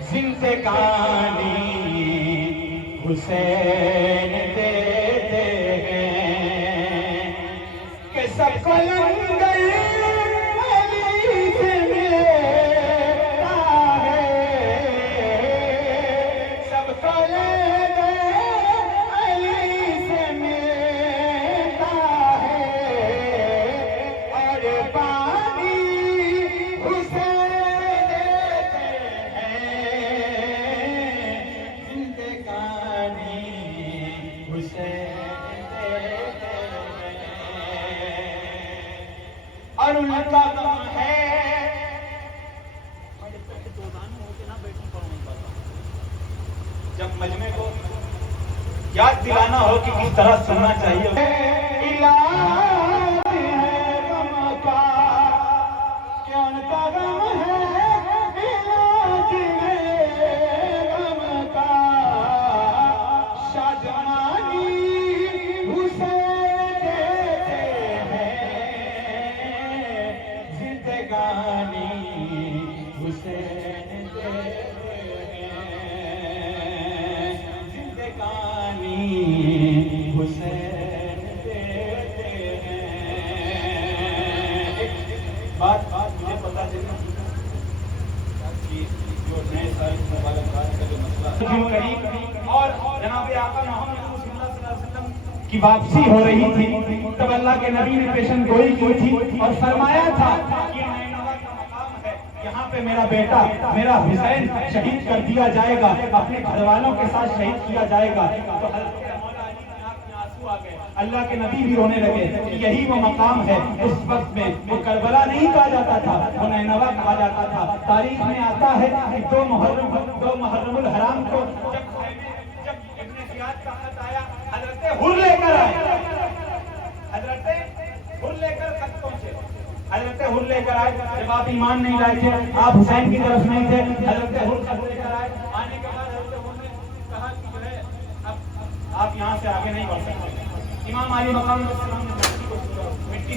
زندگانی حسین دیتے ہیں کہ سب کو لنگر علی سے ملتا ہے، سب کو لنگر علی سے ملتا ہے، اور پانی حسین دیتے ہیں، زندگانی حسین دیتے ہیں، اور ان کا غم ہے۔ جب مجمع کو یاد دلانا ہو کہ کس طرح سننا چاہیے، علاج ہے غم کا، کہ ان کا غم ہے، علاج ہے غم کا، شادمانی حسین دیتے ہیں، زندگانی حسین دیتے ہیں، زندگانی حسین دیتے ہیں۔ بات مجھے پتا چلی کہ جو نئے سال مبارکباد کا جو مسئلہ قریب اور جناب آقا محمد رسول اللہ صلی اللہ علیہ وسلم کی واپسی ہو رہی تھی، تب اللہ کے نبی نے پیشن گوئی کی تھی اور فرمایا تھا کہ نینوا کا مقام ہے، یہاں پہ میرا بیٹا میرا حسین شہید کر دیا جائے گا، اپنے گھر والوں کے ساتھ شہید کیا جائے گا۔ تو حضرت مولا علی کی آنکھ میں آنسو آ گئے، اللہ کے نبی بھی رونے لگے کہ یہی وہ مقام ہے۔ اس وقت میں وہ کربلا نہیں کہا جاتا تھا، وہ نینوا کہا جاتا تھا۔ تاریخ میں آتا ہے کہ 2 محرم الحرام کو جب ابن زیاد کا خط آیا، حضرت حر لے کر آئے، حضرت حر لے کر خط پہنچے، حضرت حر لے کر آئے۔ جب آپ ایمان نہیں لائے تھے، آپ حسین کی طرف نہیں تھے، حضرت حر خط لے کر آئے۔ آنے کے بعد حضرت حر نے کہا کہ جو ہے اب آپ یہاں سے آگے نہیں بڑھ سکتے۔ امام علی مقام علیہ السلام نے مٹی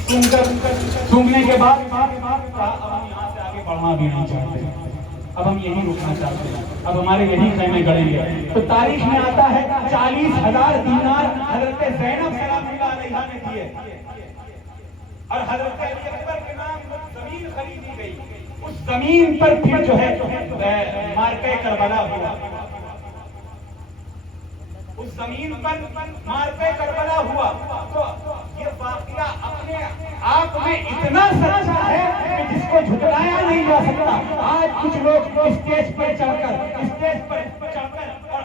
سونگنے کے بعد کہا اب ہم یہاں سے آگے بڑھنا بھی نہیں چاہتے، اب ہم یہیں رکنا چاہتے ہیں، اب ہمارے یہی خیمے گڑیں گے۔ تو تاریخ میں آتا ہے 40,000 دینار حضرت زینب سلام اللہ علیہا نے دیے، اور حضرت علی اکبر کے نام زمین خریدی گئی۔ اس زمین پر پھر جو ہے مارکہ کربلا ہوا، اس زمین پر مارکہ کربلا ہوا۔ تو یہ واقعہ اپنے آپ میں اتنا سچا ہے کہ جس کو جھٹلایا نہیں جا سکتا۔ آج کچھ لوگ اسٹیج پر چڑھ کر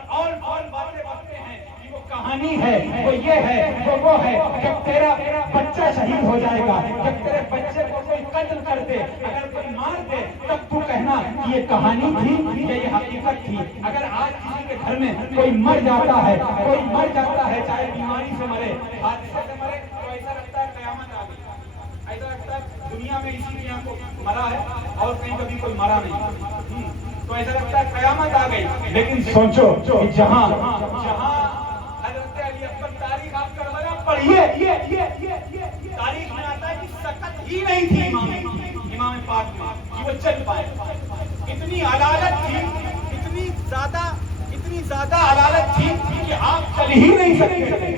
اور باتیں باتیں ہیں کہ وہ کہانی ہے، وہ یہ ہے، وہ ہے۔ جب تیرا بچہ شہید ہو جائے گا، جب تیرے بچے کو کوئی قتل کر دے، اگر کوئی مار دے، تب تو کہنا کہ یہ کہانی تھی یا یہ حقیقت تھی۔ اگر آج کسی کے گھر میں کوئی مر جاتا ہے، چاہے بیماری سے مرے، حادثے سے مرے، تو ایسا لگتا ہے قیامت آ گئی، ایسا لگتا ہے دنیا میں اسی لیے کو مرا ہے اور کہیں کبھی کوئی مرا نہیں، تو ایسا لگتا ہے قیامت آ گئی۔ لیکن سوچو کہ جہاں حضرت علی اکبر، تاریخ آپ کربلا پڑھیے، تاریخ میں آتا ہے کہ سکت ہی نہیں تھی امام پاک میں کہ وہ چل پائے۔ اتنی علالت تھی، اتنی زیادہ علالت تھی کہ آپ چل ہی نہیں سکتے۔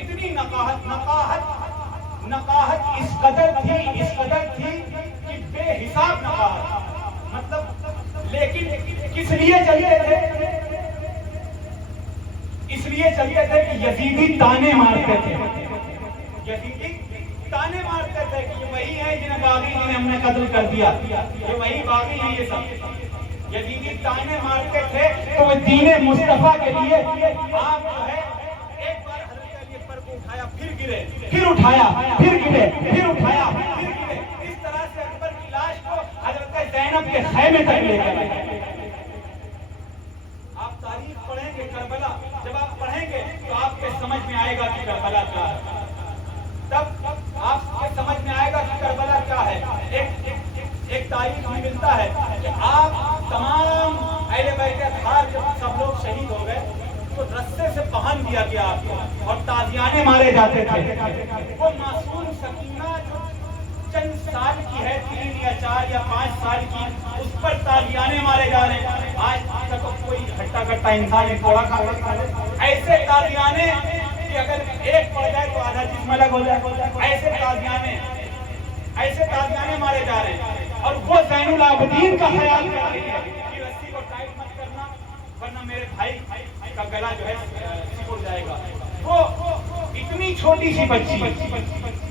اتنی نقاہت اس قدر تھی کہ بے حساب نقاہت، مطلب لیکن کس لیے چلتے تھے؟ اس لیے چلتے تھے کہ یزیدی تانے مارتے تھے، یزیدی تانے مارتے تھے کہ یہ وہی ہے جنہیں باغی جنہیں ہم نے قتل کر دیا، یہ وہی باغی ہیں، یہ سب یزیدی تانے مارتے تھے۔ تو وہ دین مصطفیٰ کے لیے آپ جو ہے ایک بار حضرت علی اکبر کو اٹھایا، پھر گرے، پھر اٹھایا، پھر گرے، پھر اٹھایا، پھر گرے۔ اس طرح سے اکبر کی لاش کو حضرت زینب کے خیمے تک لے کر آئے۔ آپ تاریخ پڑھیں گے کربلا، جب آپ پڑھیں گے تو آپ کے سمجھ میں آئے گا کہ کربلا کیا ہے، تب آپ کو سمجھ میں آئے گا کہ کربلا کیا ہے۔ ایک تاریخ میں ملتا ہے کہ آپ تمام اہل بیت اطہار جب سب لوگ شہید ہو گئے تو رسے سے پہن دیا گیا آپ کو اور تازیانے مارے جاتے تھے۔ وہ معصوم سکینہ جو چند سال کی ہے، 3 یا 4 یا 5 سال کی، اس پر تازیانے مارے جا رہے ہیں۔ سکتا انسان ایک کوڑا کھا لے. ایسے قادیانے کہ اگر ایک پڑ جائے تو آدھا جسم الگ ہو جائے. ایسے قادیانے مارے جا رہے ہیں. اور وہ زین العابدین کا خیال کر رہی ہے کہ رسی کو ٹائٹ مت کرنا ورنہ میرے بھائی کا گلا جو ہے سکڑ جائے گا. وہ اتنی چھوٹی سی بچی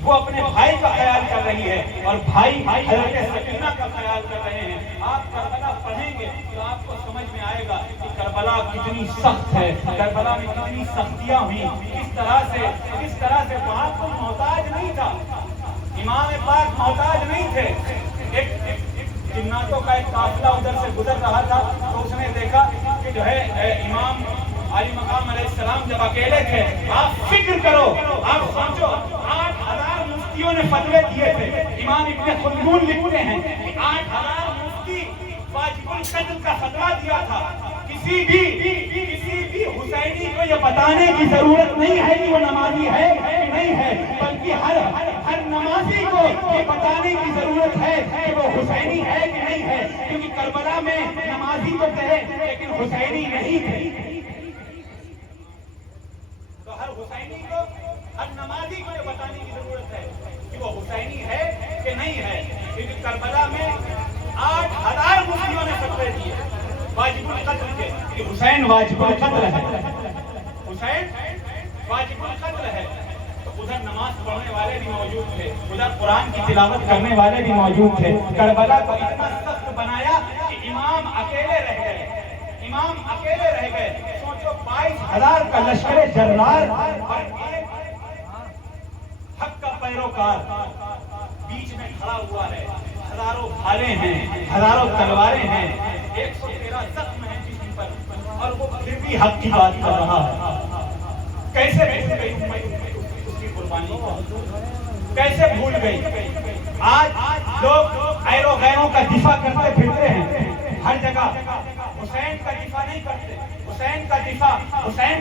وہ اپنے بھائی کا خیال کر رہی ہے اور بھائی حضرت سکینہ کا خیال کر رہے ہیں. آپ کربلا پڑھیں گے تو آپ کو سمجھ میں آئے گا کہ کربلا کتنی سخت ہے, کربلا میں کتنی سختیاں ہوئی, کس طرح سے وہاں کوئی محتاج نہیں تھا, امام پاک محتاج نہیں تھے. ایک جناتوں کا ایک قافلہ ادھر سے گزر رہا تھا تو اس نے دیکھا کہ جو ہے امام علی مقام علیہ السلام جب اکیلے تھے. آپ فکر کرو, آپ سوچو, 8,000 مفتیوں نے فتوے دیے تھے. امام ابن خلدون لکھتے ہیں کہ 8,000 مفتی واجب القتل کا فتویٰ دیا تھا. کسی بھی حسینی کو یہ بتانے کی ضرورت نہیں ہے کہ وہ نمازی ہے کہ نہیں ہے, بلکہ ہر نمازی کو یہ بتانے کی ضرورت ہے کہ وہ حسینی ہے کہ نہیں ہے, کیونکہ کربلا میں نمازی تو تھے لیکن حسینی نہیں تھے. تو ہر حسینی کو, ہر نمازی کو یہ بتانے کی ضرورت ہے کہ وہ حسینی ہے کہ نہیں ہے, کیونکہ کربلا میں 8,000 مفتیوں نے فتوے دیے واجب القتل کے کہ حسین واجب القتل ہے, حسین واجب القتل ہے. تو ادھر نماز پڑھنے والے بھی موجود تھے, ادھر قرآن کی تلاوت کرنے والے بھی موجود تھے. کربلا کو اتنا سخت بنایا کہ امام اکیلے رہ گئے. سوچو 22,000 کا لشکر جرار اور ایک حق کا پیروکار بیچ میں کھڑا ہوا ہے. ہزاروں بھالے ہیں, ہزاروں تلواریں ہیں, 113 زخم ہیں جسم پر, اور وہ پھر بھی حق کی بات کر رہا ہے. کیسے بھول گئی اس کی قربانی, کیسے بھول گئی. آج لوگ غیروں کا دفاع کرتے پھرتے ہیں ہر جگہ, حسین کا دفاع نہیں کرتے. حسین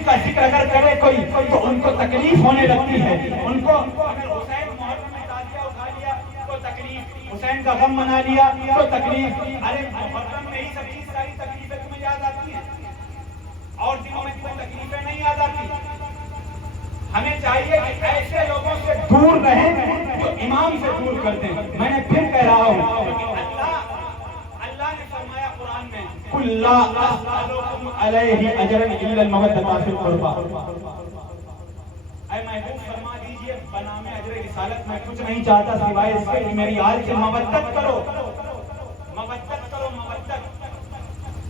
کا ذکر اگر کرے کوئی تو ان کو تکلیف ہونے لگتی ہے. ان کو اگر حسین محرم میں تعزیہ اٹھا لیا تو تکلیف, حسین کا غم منا لیا تو تکلیف. ارے محرم میں ہی سب چیز ساری تکلیفیں تمہیں یاد آتی ہیں, اور دنوں میں کوئی تکلیفیں نہیں یاد آتی. ہمیں چاہیے کہ ایسے لوگوں سے دور رہیں جو امام سے دور کرتے ہیں. میں نے پھر کہہ رہا ہوں, اللہ نے فرمایا قرآن میں قُلْ لَا أَسْأَلُكُمْ عَلَيْهِ أَجْرًا إِلَّا الْمَوَدَّةَ فِي الْقُرْبَى. اے محبوب فرما دیجئے بنام اجر رسالت میں کچھ نہیں چاہتا سوائے اس کے کہ میری آل سے مودت کرو.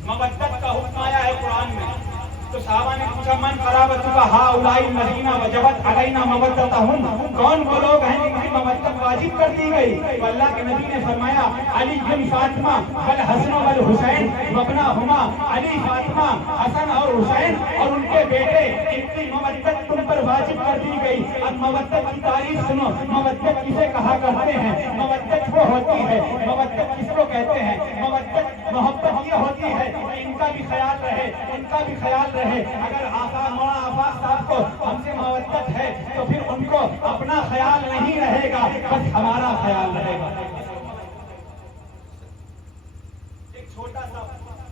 مودت کا حکم آیا ہے قرآن میں. تو صحابہ نے پوچھا من قرابتک ہؤلاء الذین وجبت علینا مودتہم, کون وہ لوگ ہیں جن کی مودت واجب کر دی گئی. تو اللہ کے نبی نے فرمایا علی بن فاطمہ والحسن والحسین وابنہما, علی, فاطمہ, حسن اور حسین اور ان کے بیٹے, ان کی مودت تم پر واجب کر دی گئی. اب مودت کی تعریف سنو. مودت کسے کہا کرتے ہیں؟ مودت وہ ہوتی ہے, مودت کس کو کہتے ہیں؟ محبت یہ ہوتی ہے کہ ان کا بھی خیال رہے, ان کا بھی خیال رہے. اگر مولانا آفاق صاحب کو ہم سے مودت ہے تو پھر ان کو اپنا خیال نہیں رہے گا, بس ہمارا خیال رہے گا. ایک چھوٹا سا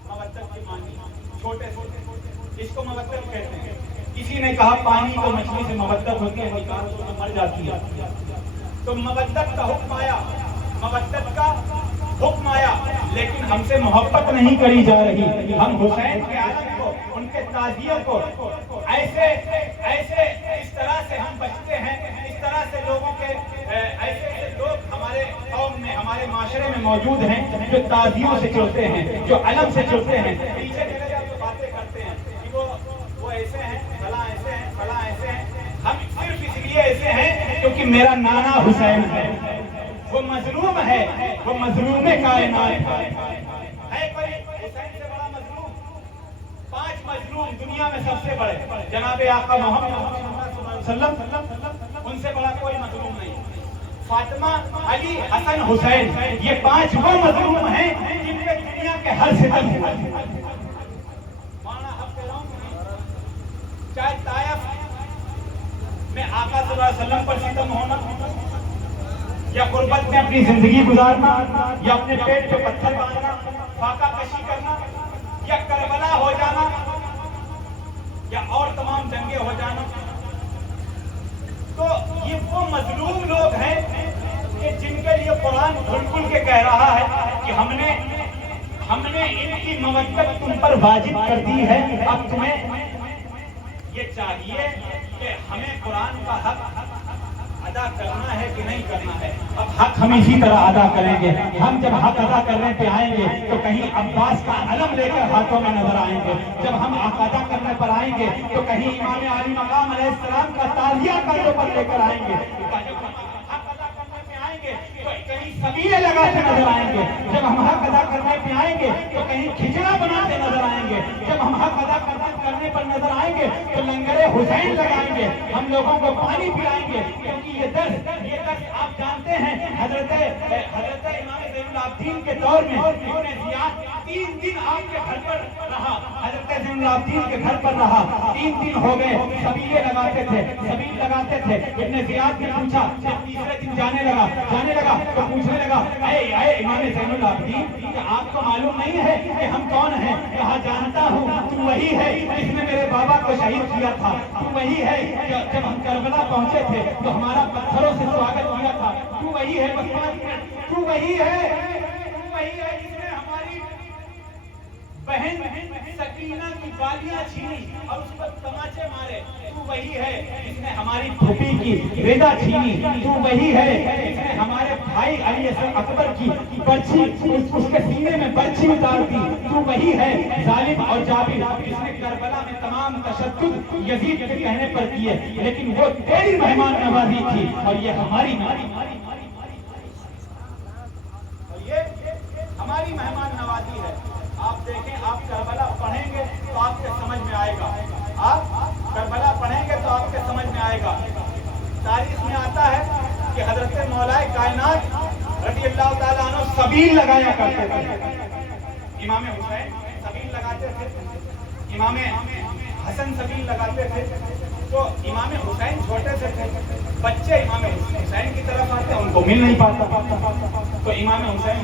مودت کی معنی, چھوٹے اس کو مودت کہتے ہیں. کسی نے کہا پانی کو مچھلی سے مودت ہوتی ہے, نکال تو مر جاتی ہے. تو مودت کا حکم آیا, مودت کا حکم آیا, لیکن ہم سے محبت نہیں کری جا رہی. ہم حسین کے عالم کو, ان کے تعزیوں کو ایسے اس طرح سے ہم بچتے ہیں, اس طرح سے لوگوں کے ایسے لوگ ہمارے قوم میں, ہمارے معاشرے میں موجود ہیں جو تعزیوں سے چلتے ہیں, جو علم سے چلتے ہیں. پیچھے چلے جاؤ تو باتیں کرتے ہیں کہ وہ ایسے ہیں, فلاں ایسے ہیں, فلاں ایسے ہیں. ہم صرف اس لیے ایسے ہیں کیونکہ میرا نانا حسین ہے, وہ مظلوم ہے, وہ مظلوم کائنات ہے. کوئی حسین سے بڑا مظلوم؟ 5 مظلوم دنیا میں سب سے بڑے جناب آقا محمد صلی اللہ علیہ وسلم, ان سے بڑا کوئی مظلوم نہیں. فاطمہ, علی, حسن, حسین, یہ 5 وہ مظلوم ہیں جن پہ دنیا کے ہر ستم ہوا. چاہے طائف میں آقا صلی اللہ علیہ وسلم پر ستم ہونا, یا غربت میں اپنی زندگی گزارنا, یا اپنے پیٹ پہ پتھر باندھنا, فاقہ کشی کرنا, یا کربلا ہو جانا, کھل کے کہہ رہا ہے کہ ہم نے ان کی مودت تم پر واجب کر دی ہے، اب تمہیں یہ چاہیے کہ ہمیں قرآن کا حق ادا کرنا ہے کہ نہیں کرنا ہے۔ اب حق ہم اسی طرح ادا کریں گے۔ ہم جب حق ادا کرنے پہ آئیں گے تو کہیں عباس کا علم لے کر ہاتھوں میں نظر آئیں گے، جب ہم حق ادا کرنے پر آئیں گے تو کہیں امام علی مقام علیہ السلام کا تعزیہ کندھوں پر لے کر آئیں گے، حق ادا کرنے پہ آئیں گے تو کہیں سبیلے لگاتے نظر آئیں گے، جب ہم حق ادا کرنے پہ آئیں گے تو کہیں کھچڑا بناتے نظر آئیں گے، جب ہم حق ادا کرنے پر نظر آئیں گے تو لنگر حسین لگائیں گے، ہم لوگوں کو پانی پلائیں گے، کیونکہ یہ درس آپ جانتے ہیں حضرت امام زین العابدین کے دور میں ابن زیاد 3 دن آپ کے گھر پر رہا، حضرت زین العابدین کے گھر پر رہا، 3 دن ہو گئے، سبیلے سبیل لگاتے تھے۔ ابن زیاد نے پوچھا، جب تیسرے دن جانے لگا تو پوچھنے لگا، اے امام زین العابدین، کہ آپ کو معلوم نہیں ہے کہ ہم کون ہیں؟ کہا جانتا ہوں، تو وہی ہے جس نے میرے بابا کو شہید کیا تھا، تو وہی ہے جب ہم کربلا پہنچے تھے تو ہمارا پتھروں سے سواگت کیا تھا، تو وہی ہے تو وہی ہے جس نے ہماری بہن سکینہ کی بالیاں چھینی اور اس پر تماچے مارے، تو وہی ہے جس نے ہماری پھوپھی کی رضا چھینی، تو وہی ہے جس نے ہمارے بھائی علی اکبر کی برچھی اس کے سینے میں برچھی اتار دی، تو وہی ہے ظالم اور جابر جس نے کربلا میں تمام تشدد یزید کے کہنے پر کیے، لیکن وہ تیری مہمان نوازی تھی اور یہ ہماری مہمان نوازی ہے۔ آپ دیکھیں، آپ کربلا پڑھیں گے تو آپ کے سمجھ میں آئے گا، آپ کربلا پڑھیں گے تو آپ کے سمجھ میں آئے گا۔ تاریخ میں آتا ہے کہ حضرت مولا کائنات رضی اللہ تعالیٰ عنہ سبیل لگایا کرتے تھے، امام حسین سبیل لگاتے تھے، امام حسن سبیل لگاتے تھے، تو امام حسین چھوٹے سے تھے، بچے امام حسین کی طرف آتے ان کو مل نہیں پاتا، تو امام حسین